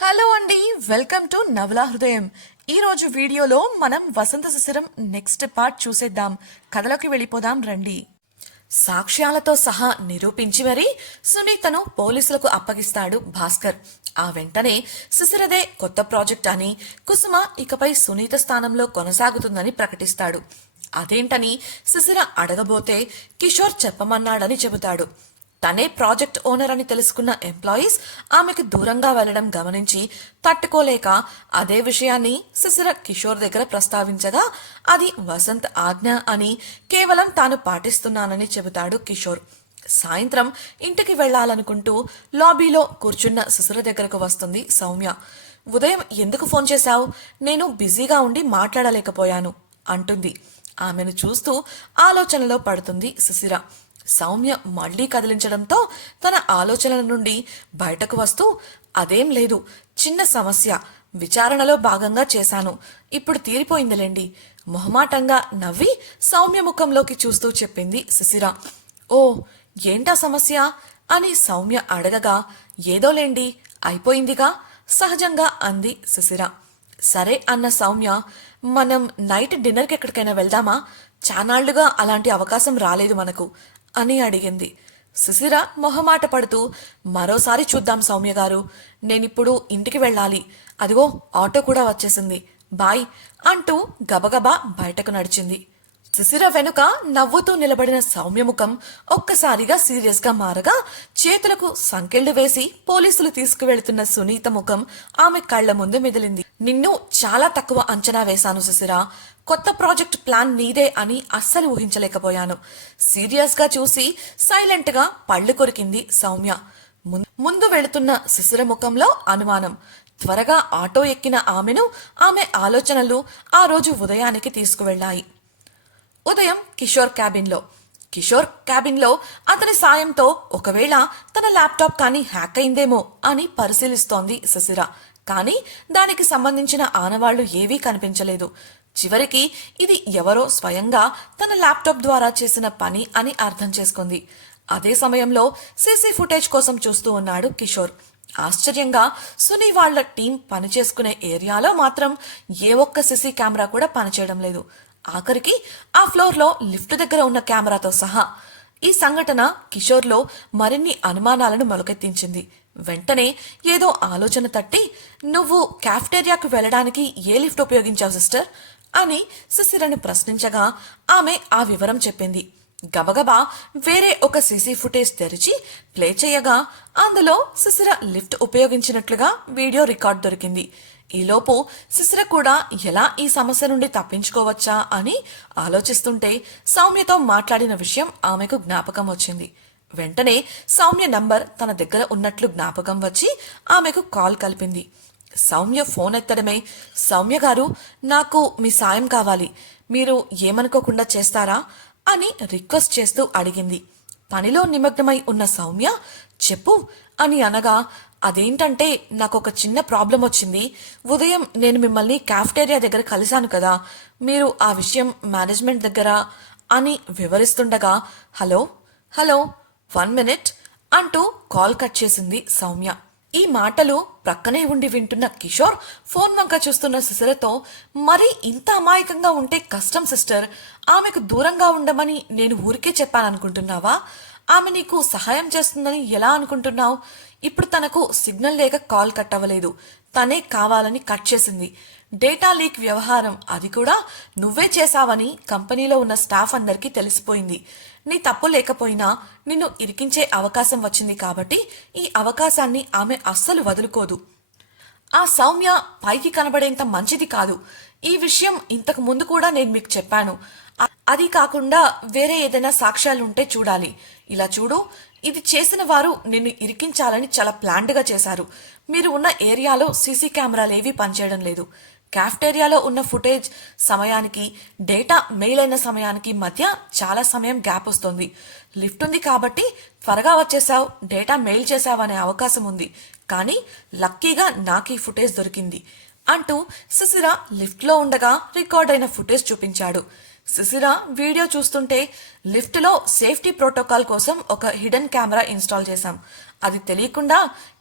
Hello అండి welcome to నవలా హృదయం. ఈ రోజు వీడియోలో మనం వసంత శిశిరం నెక్స్ట్ పార్ట్ చూసేద్దాం. కథలోకి వెళ్ళిపోదాం రండి. సాక్ష్యాలతో సహా నిరూపించి మరీ సునీతను పోలీసులకు అప్పగిస్తాడు భాస్కర్. ఆ వెంటనే శిశిరదే కొత్త ప్రాజెక్ట్ అని కుసుమ ఇకపై సునీత స్థానంలో కొనసాగుతుందని ప్రకటిస్తాడు. అదేంటని శిశిర అడగబోతే కిషోర్ చెప్పమన్నాడని చెబుతాడు. తనే ప్రాజెక్ట్ ఓనర్ అని తెలుసుకున్న ఎంప్లాయీస్ ఆమెకు దూరంగా వెళ్ళడం గమనించి తట్టుకోలేక అదే విషయాన్ని శిశిర కిషోర్ దగ్గర ప్రస్తావించగా అది వసంత్ ఆజ్ఞ అని కేవలం తాను పాటిస్తున్నానని చెబుతాడు కిషోర్. సాయంత్రం ఇంటికి వెళ్ళాలనుకుంటూ లాబీలో కూర్చున్న శిశిర దగ్గరకు వస్తుంది సౌమ్య. ఉదయం ఎందుకు ఫోన్ చేశావు? నేను బిజీగా ఉండి మాట్లాడలేకపోయాను అంటుంది. ఆమెను చూస్తూ ఆలోచనలో పడుతుంది శిశిర సౌమ్య మళ్ళీ కదిలించడంతో తన ఆలోచనల నుండి బయటకు వస్తూ అదేం లేదు చిన్న సమస్య విచారణలో భాగంగా చేశాను ఇప్పుడు తీరిపోయిందిలేండి. మొహమాటంగా నవ్వి సౌమ్య ముఖంలోకి చూస్తూ చెప్పింది శిశిర ఓ ఏంటా సమస్య? అని సౌమ్య అడగగా ఏదోలేండి అయిపోయిందిగా? సహజంగా అంది శిశిర సరే అన్న సౌమ్య మనం నైట్ డిన్నర్కి ఎక్కడికైనా వెళ్దామా? చానాళ్ళుగా అలాంటి అవకాశం రాలేదు మనకు. అని అడిగింది. సుశిర మొహమాట పడుతూ మరోసారి చూద్దాం సౌమ్య గారు. నేనిప్పుడు ఇంటికి వెళ్ళాలి. అదిగో ఆటో కూడా వచ్చేసింది. బాయ్ అంటూ గబగబా బయటకు నడిచింది. శిశిర వెనుక నవ్వుతూ నిలబడిన సౌమ్య ముఖం ఒక్కసారిగా సీరియస్గా మారగా చేతులకు సంకెళ్ళు వేసి పోలీసులు తీసుకువెళ్తున్న సునీత ముఖం ఆమె కళ్ళ ముందు మెదిలింది. నిన్ను చాలా తక్కువ అంచనా వేశాను శిశిర కొత్త ప్రాజెక్ట్ ప్లాన్ నీదే అని అస్సలు ఊహించలేకపోయాను. సీరియస్గా చూసి సైలెంట్గా పళ్ళు కొరికింది సౌమ్య. ముం- ముందు వెళుతున్న శిశుర ముఖంలో అనుమానం. త్వరగా ఆటో ఎక్కిన ఆమెను ఆమె ఆలోచనలు ఆ రోజు ఉదయానికి తీసుకువెళ్ళాయి. ఉదయం కిషోర్ క్యాబిన్లో. కిషోర్ క్యాబిన్లో అతని సాయంతో ఒకవేళ తన ల్యాప్టాప్ కానీ హ్యాక్ అయిందేమో అని పరిశీలిస్తోంది శశిర. కానీ దానికి సంబంధించిన ఆనవాళ్ళు ఏవీ కనిపించలేదు. చివరికి ఇది ఎవరో స్వయంగా తన ల్యాప్టాప్ ద్వారా చేసిన పని అని అర్థం చేసుకుంది. అదే సమయంలో సీసీ ఫుటేజ్ కోసం చూస్తూ ఉన్నాడు కిషోర్. ఆశ్చర్యంగా సునీ వాళ్ళ టీం పనిచేసుకునే ఏరియాలో మాత్రం ఏ ఒక్క సీసీ కెమెరా కూడా పనిచేయడం లేదు. ఆఖరికి ఆ ఫ్లోర్లో లిఫ్ట్ దగ్గర ఉన్న కెమెరాతో సహా ఈ సంఘటన కిషోర్లో మరిన్ని అనుమానాలను మొలకెత్తించింది. వెంటనే ఏదో ఆలోచన తట్టి నువ్వు క్యాఫ్టేరియాకు వెళ్ళడానికి ఏ లిఫ్ట్ ఉపయోగించావు సిస్టర్? అని శిశిరను ప్రశ్నించగా ఆమె ఆ వివరం చెప్పింది. గబగబా వేరే ఒక సీసీ ఫుటేజ్ తెరిచి ప్లే చేయగా అందులో సిసిర లిఫ్ట్ ఉపయోగించినట్లుగా వీడియో రికార్డ్ దొరికింది. ఈలోపు సిసిర కూడా ఎలా ఈ సమస్య నుండి తప్పించుకోవచ్చా అని ఆలోచిస్తుంటే సౌమ్యతో మాట్లాడిన విషయం ఆమెకు జ్ఞాపకం వచ్చింది. వెంటనే సౌమ్య నంబర్ తన దగ్గర ఉన్నట్లు జ్ఞాపకం వచ్చి ఆమెకు కాల్ కలిపింది. సౌమ్య ఫోన్ ఎత్తడమే. సౌమ్య గారు నాకు మీ సాయం కావాలి. మీరు ఏమనుకోకుండా చేస్తారా? అని రిక్వెస్ట్ చేస్తూ అడిగింది. పనిలో నిమగ్నమై ఉన్న సౌమ్య చెప్పు అని అనగా అదేంటంటే నాకు ఒక చిన్న ప్రాబ్లం వచ్చింది. ఉదయం నేను మిమ్మల్ని క్యాఫ్టేరియా దగ్గర కలిశాను కదా. మీరు ఆ విషయం మేనేజ్మెంట్ దగ్గర అని వివరిస్తుండగా హలో? హలో? వన్ మినిట్ అంటూ కాల్ కట్ చేసింది సౌమ్య. ఈ మాటలు ప్రక్కనే ఉండి వింటున్న కిషోర్ ఫోన్ వంక చూస్తున్న శిశిరతో మరీ ఇంత అమాయకంగా ఉంటే కష్టం సిస్టర్. ఆమెకు దూరంగా ఉండమని నేను ఊరికే చెప్పాననుకుంటున్నావా ఆమె నీకు సహాయం చేస్తుందని ఎలా అనుకుంటున్నావు? ఇప్పుడు తనకు సిగ్నల్ లేక కాల్ కట్ అవ్వలేదు. తనే కావాలని కట్ చేసింది. డేటా లీక్ వ్యవహారం అది కూడా నువ్వే చేశావని కంపెనీలో ఉన్న స్టాఫ్ అందరికీ తెలిసిపోయింది. నీ తప్పు లేకపోయినా నిన్ను ఇరికించే అవకాశం వచ్చింది కాబట్టి ఈ అవకాశాన్ని ఆమె అస్సలు వదులుకోదు. ఆ సౌమ్య పైకి కనబడేంత మంచిది కాదు. ఈ విషయం ఇంతకు ముందు కూడా నేను మీకు చెప్పాను. అది కాకుండా వేరే ఏదైనా సాక్ష్యాలుంటే చూడాలి. ఇలా చూడు ఇది చేసిన వారు నిన్ను ఇరికించాలని చాలా ప్లాండ్గా చేశారు. మీరు ఉన్న ఏరియాలో సీసీ కెమెరాలు ఏవీ పనిచేయడం లేదు. క్యాఫ్టేరియాలో ఉన్న ఫుటేజ్ సమయానికి డేటా మెయిల్ అయిన సమయానికి మధ్య చాలా సమయం గ్యాప్ వస్తుంది. లిఫ్ట్ ఉంది కాబట్టి త్వరగా వచ్చేసావు డేటా మెయిల్ చేసావనే అవకాశం ఉంది. కానీ లక్కీగా నాకు ఈ ఫుటేజ్ దొరికింది అంటూ శిశిర లిఫ్ట్లో ఉండగా రికార్డ్ అయిన ఫుటేజ్ చూపించాడు. సుశీల వీడియో చూస్తుంటే లిఫ్ట్లో సేఫ్టీ ప్రోటోకాల్ కోసం ఒక హిడెన్ కెమెరా ఇన్స్టాల్ చేశాం. అది తెలియకుండా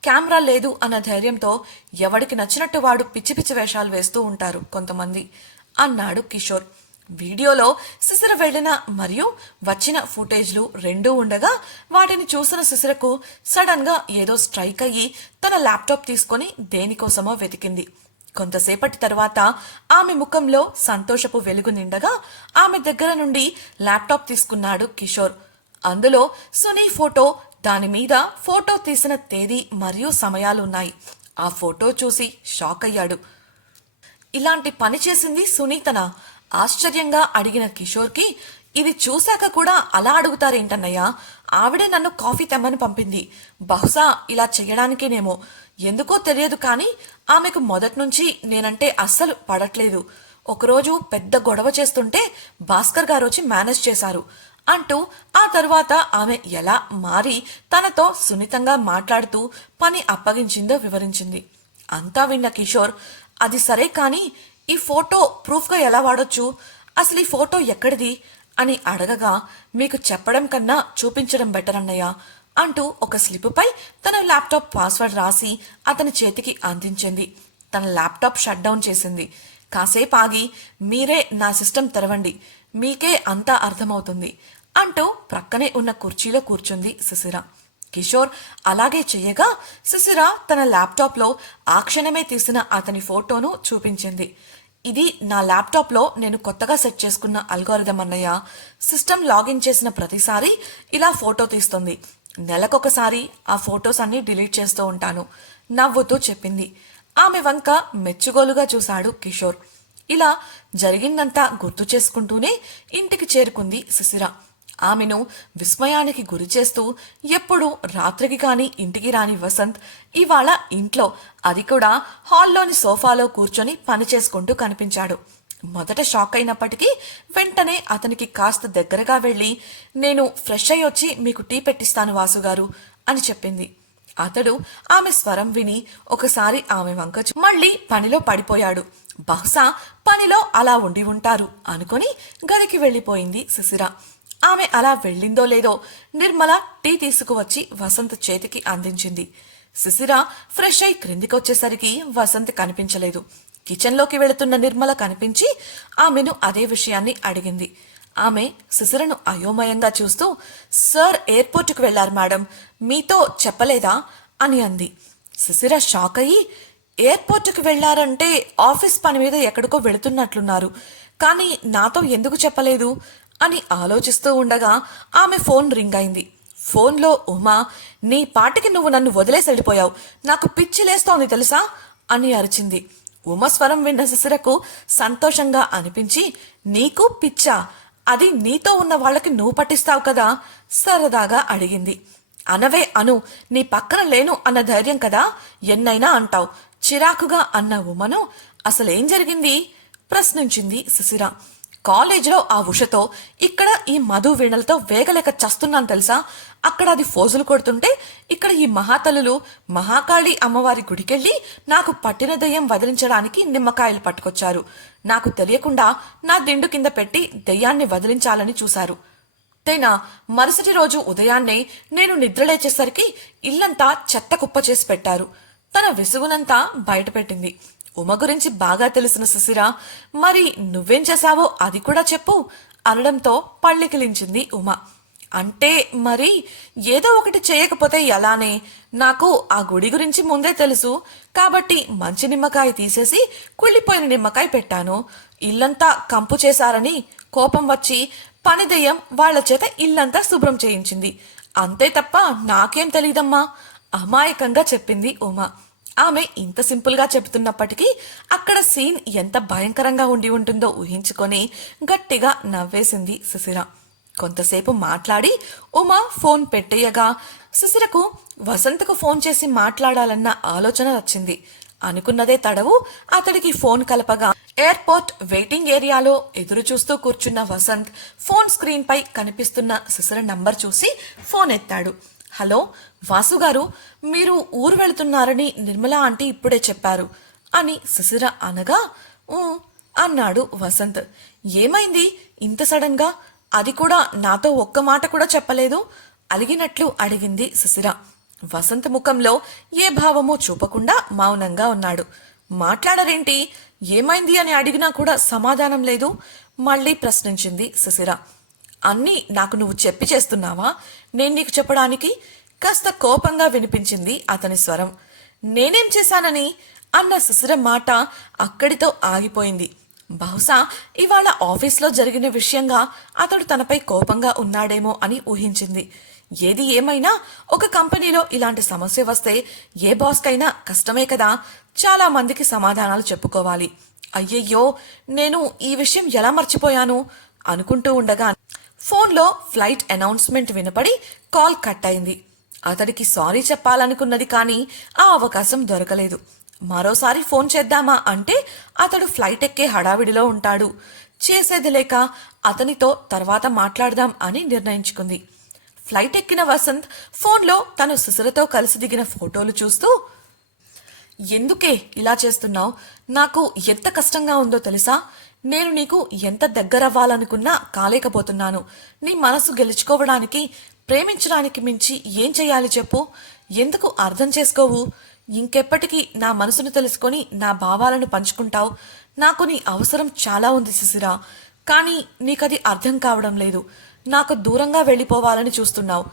కెమెరా లేదు అన్న ధైర్యంతో ఎవడికి నచ్చినట్టు వాడు పిచ్చి పిచ్చి వేషాలు వేస్తూ ఉంటారు కొంతమంది అన్నాడు కిషోర్. వీడియోలో సిసిర వెళ్ళిన మరియు వచ్చిన ఫుటేజ్లు రెండూ ఉండగా వాటిని చూసిన సిసిరకు సడన్గా ఏదో స్ట్రైక్ అయ్యి తన ల్యాప్టాప్ తీసుకొని దేనికోసమో వెతికింది. కొంతసేపటి తర్వాత ఆమె ముఖంలో సంతోషపు వెలుగు నిండగా ఆమె దగ్గర నుండి ల్యాప్టాప్ తీసుకున్నాడు కిషోర్. అందులో సునీ ఫోటో దాని మీద ఫోటో తీసిన తేదీ మరియు సమయాలు ఉన్నాయి. ఆ ఫోటో చూసి షాక్ అయ్యాడు. ఇలాంటి పని చేసింది సునీతన? ఆశ్చర్యంగా అడిగిన కిషోర్కి ఇది చూశాక కూడా అలా అడుగుతారేంటన్నయ్య? ఆవిడే నన్ను కాఫీ తెమ్మని పంపింది. బహుశా ఇలా చేయడానికేనేమో. ఎందుకో తెలియదు కానీ ఆమెకు మొదటి నుంచి నేనంటే అస్సలు పడట్లేదు. ఒకరోజు పెద్ద గొడవ చేస్తుంటే భాస్కర్ గారు వచ్చి మేనేజ్ చేశారు. అంటూ ఆ తరువాత ఆమె ఎలా మారి తనతో సున్నితంగా మాట్లాడుతూ పని అప్పగించిందో వివరించింది. అంతా విన్న కిషోర్ అది సరే కానీ ఈ ఫోటో ప్రూఫ్గా ఎలా వాడొచ్చు? అసలు ఈ ఫోటో ఎక్కడిది? అని అడగగా మీకు చెప్పడం కన్నా చూపించడం బెటర్ అన్నయ్య అంటూ ఒక స్లిప్పుపై తన ల్యాప్టాప్ పాస్వర్డ్ రాసి అతని చేతికి అందించింది. తన ల్యాప్టాప్ షట్ డౌన్ చేసింది. కాసేపు ఆగి మీరే నా సిస్టమ్ తెరవండి. మీకే అంతా అర్థమవుతుంది అంటూ ప్రక్కనే ఉన్న కుర్చీలో కూర్చుంది శిశిర కిషోర్ అలాగే చెయ్యగా శిశిర తన ల్యాప్టాప్లో ఆ క్షణమే తీసిన అతని ఫోటోను చూపించింది. ఇది నా ల్యాప్టాప్లో నేను కొత్తగా సెట్ చేసుకున్న అల్గోరిథం అన్నయ్య. సిస్టమ్ లాగిన్ చేసిన ప్రతిసారి ఇలా ఫోటో తీస్తుంది. నెలకొకసారి ఆ ఫొటోస్ అన్ని డిలీట్ చేస్తూ ఉంటాను. నవ్వుతూ చెప్పింది. ఆమె వంక మెచ్చుగోలుగా చూశాడు కిషోర్. ఇలా జరిగిందంతా గుర్తు చేసుకుంటూనే ఇంటికి చేరుకుంది శిశిర. ఆమెను విస్మయానికి గురి చేస్తూ ఎప్పుడూ రాత్రికి కానీ ఇంటికి రాని వసంత్ ఇవాళ ఇంట్లో. అది కూడా హాల్లోని సోఫాలో కూర్చొని పని చేసుకుంటూ కనిపించాడు. మొదట షాక్ అయినప్పటికీ వెంటనే అతనికి కాస్త దగ్గరగా వెళ్ళి నేను ఫ్రెష్ అయ్యి వచ్చి మీకు టీ పెట్టిస్తాను వాసుగారు అని చెప్పింది. అతడు ఆమె స్వరం విని ఒకసారి ఆమె వంక మళ్ళీ పనిలో పడిపోయాడు. బహుశా పనిలో అలా ఉండి ఉంటారు అనుకొని గదికి వెళ్ళిపోయింది శిశిర ఆమె అలా వెళ్ళిందో లేదో నిర్మల టీ తీసుకువచ్చి వసంత్ చేతికి అందించింది. శిశిర ఫ్రెష్ అయి క్రిందికొచ్చేసరికి వసంత్ కనిపించలేదు. కిచెన్లోకి వెళుతున్న నిర్మల కనిపించి ఆమెను అదే విషయాన్ని అడిగింది. ఆమె శిశిరను అయోమయంగా చూస్తూ సార్ ఎయిర్పోర్ట్కి వెళ్ళారు మేడం. మీతో చెప్పలేదా? అని అంది. శిశిర షాక్ అయ్యి ఎయిర్పోర్ట్కి వెళ్ళారంటే ఆఫీస్ పని మీద ఎక్కడికో వెళుతున్నట్లున్నారు. కానీ నాతో ఎందుకు చెప్పలేదు? అని ఆలోచిస్తూ ఉండగా ఆమె ఫోన్ రింగ్ అయింది. ఫోన్లో ఉమా నీ పాటికి నువ్వు నన్ను వదిలేసి వెళ్ళిపోయావు. నాకు పిచ్చి లేస్తోంది తెలుసా? అని అరిచింది. ఉమ స్వరం విన్న శిశిరకు సంతోషంగా అనిపించి నీకు పిచ్చా? అది నీతో ఉన్న వాళ్ళకి నువ్వు పట్టిస్తావు కదా? సరదాగా అడిగింది. అనవే అను నీ పక్కన లేను అన్న ధైర్యం కదా? ఎన్నైనా అంటావు. చిరాకుగా అన్న ఉమను అసలేం జరిగింది? ప్రశ్నించింది శిశిర. కాలేజీలో ఆ ఉషతో ఇక్కడ ఈ మధు వీణలతో వేగలేక చస్తున్నాను తెలుసా? అక్కడ అది ఫోజులు కొడుతుంటే ఇక్కడ ఈ మహాతల్లులు మహాకాళి అమ్మవారి గుడికెళ్ళి నాకు పట్టిన దయ్యం వదిలించడానికి నిమ్మకాయలు పట్టుకొచ్చారు. నాకు తెలియకుండా నా దిండు కింద పెట్టి దయ్యాన్ని వదిలించాలని చూశారు. తేనా మరుసటి రోజు ఉదయాన్నే నేను నిద్రలేచేసరికి ఇల్లంతా చెత్త కుప్ప చేసి పెట్టారు. తన విసుగునంతా బయటపెట్టింది. ఉమ గురించి బాగా తెలిసిన శిశిర మరి నువ్వేం చేశావో అది కూడా చెప్పు అనడంతో పళ్ళికిలించింది ఉమ. అంటే మరి ఏదో ఒకటి చేయకపోతే ఎలానే? నాకు ఆ గుడి గురించి ముందే తెలుసు. కాబట్టి మంచి నిమ్మకాయ తీసేసి కుళ్ళిపోయిన నిమ్మకాయ పెట్టాను. ఇల్లంతా కంపు చేశారని కోపం వచ్చి పనిదయ్యం వాళ్ళ చేత ఇల్లంతా శుభ్రం చేయించింది. అంతే తప్ప నాకేం తెలియదమ్మా అమాయకంగా చెప్పింది ఉమా. ఆమె ఇంత సింపుల్గా చెబుతున్నప్పటికీ అక్కడ సీన్ ఎంత భయంకరంగా ఉండి ఉంటుందో ఊహించుకొని గట్టిగా నవ్వేసింది సుశిర కొంతసేపు మాట్లాడి ఉమా ఫోన్ పెట్టేయగా. సుశిరకు వసంతకు ఫోన్ చేసి మాట్లాడాలన్న ఆలోచన వచ్చింది. అనుకున్నదే తడవు అతడికి ఫోన్ కలపగా ఎయిర్పోర్ట్ వెయిటింగ్ ఏరియాలో ఎదురు చూస్తూ కూర్చున్న వసంత్ ఫోన్ స్క్రీన్పై కనిపిస్తున్న సుశిర నంబర్ చూసి ఫోన్ ఎత్తాడు. హలో వాసు గారు మీరు ఊరు వెళుతున్నారని నిర్మల ఆంటీ ఇప్పుడే చెప్పారు అని శిశిర అనగా అన్నాడు వసంత్. ఏమైంది? ఇంత సడన్గా? అది కూడా నాతో ఒక్క మాట కూడా చెప్పలేదు? అలిగినట్లు అడిగింది శిశిర వసంత్ ముఖంలో ఏ భావమో చూపకుండా మౌనంగా ఉన్నాడు. మాట్లాడరేంటి? ఏమైంది అని అడిగినా కూడా సమాధానం లేదు? మళ్ళీ ప్రశ్నించింది సుశిర అన్నీ నాకు నువ్వు చెప్పి చేస్తున్నావా? నేను నీకు చెప్పడానికి కాస్త కోపంగా వినిపించింది అతని స్వరం. నేనేం చేశానని? అన్న సుశిర మాట అక్కడితో ఆగిపోయింది. బహుశా ఇవాళ ఆఫీస్లో జరిగిన విషయంగా అతడు తనపై కోపంగా ఉన్నాడేమో అని ఊహించింది. ఏది ఏమైనా ఒక కంపెనీలో ఇలాంటి సమస్య వస్తే ఏ బాస్కైనా కష్టమే కదా. చాలా మందికి సమాధానాలు చెప్పుకోవాలి. అయ్యయ్యో నేను ఈ విషయం ఎలా మర్చిపోయాను? అనుకుంటూ ఉండగా ఫోన్లో ఫ్లైట్ అనౌన్స్మెంట్ వినపడి కాల్ కట్ అయింది అతడికి సారీ చెప్పాలనుకున్నది కానీ ఆ అవకాశం దొరకలేదు. మరోసారి ఫోన్ చేద్దామా అంటే అతడు ఫ్లైట్ ఎక్కే హడావిడిలో ఉంటాడు. చేసేది లేక అతనితో తర్వాత మాట్లాడదాం అని నిర్ణయించుకుంది. ఫ్లైట్ ఎక్కిన వసంత్ ఫోన్లో తను సుసరతో కలిసి దిగిన ఫోటోలు చూస్తూ ఎందుకే ఇలా చేస్తున్నావు? నాకు ఎంత కష్టంగా ఉందో తెలుసా? నేను నీకు ఎంత దగ్గరవ్వాలనుకున్నా కాలేకపోతున్నాను. నీ మనసు గెలుచుకోవడానికి ప్రేమించడానికి మించి ఏం చేయాలి చెప్పు? ఎందుకు అర్థం చేసుకోవు? ఇంకెప్పటికీ నా మనసును తెలుసుకొని నా భావాలను పంచుకుంటావు. నాకు నీ అవసరం చాలా ఉంది శిశిరా కానీ నీకది అర్థం కావడం లేదు. నాకు దూరంగా వెళ్ళిపోవాలని చూస్తున్నావు.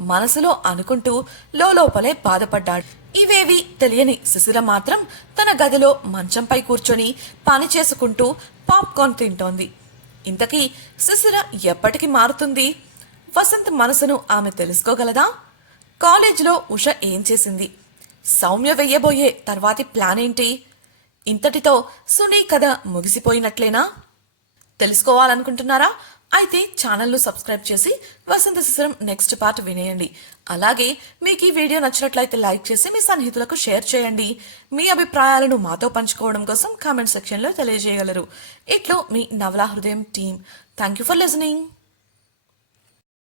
మనసులో అనుకుంటూ లోపలే బాధపడ్డాడు. ఇవేవి తెలియని శిశిర మాత్రం తన గదిలో మంచంపై కూర్చొని పని చేసుకుంటూ పాప్కార్న్ తింటోంది. ఇంతకీ శిశిర ఎప్పటికి మారుతుంది? వసంత్ మనసును ఆమె తెలుసుకోగలదా? కాలేజీలో ఉష ఏం చేసింది? సౌమ్య వెయ్యబోయే తర్వాతి ప్లాన్ ఏంటి? ఇంతటితో సునీ కథ ముగిసిపోయినట్లేనా? తెలుసుకోవాలనుకుంటున్నారా? అయితే ఛానల్ను సబ్స్క్రైబ్ చేసి వసంత శిశిరం నెక్స్ట్ పార్ట్ వినేయండి. అలాగే మీకు ఈ వీడియో నచ్చినట్లయితే లైక్ చేసి మీ సన్నిహితులకు షేర్ చేయండి. మీ అభిప్రాయాలను మాతో పంచుకోవడం కోసం కామెంట్ సెక్షన్లో తెలియజేయగలరు. ఇట్లో మీ నవలా హృదయం team thank you for listening.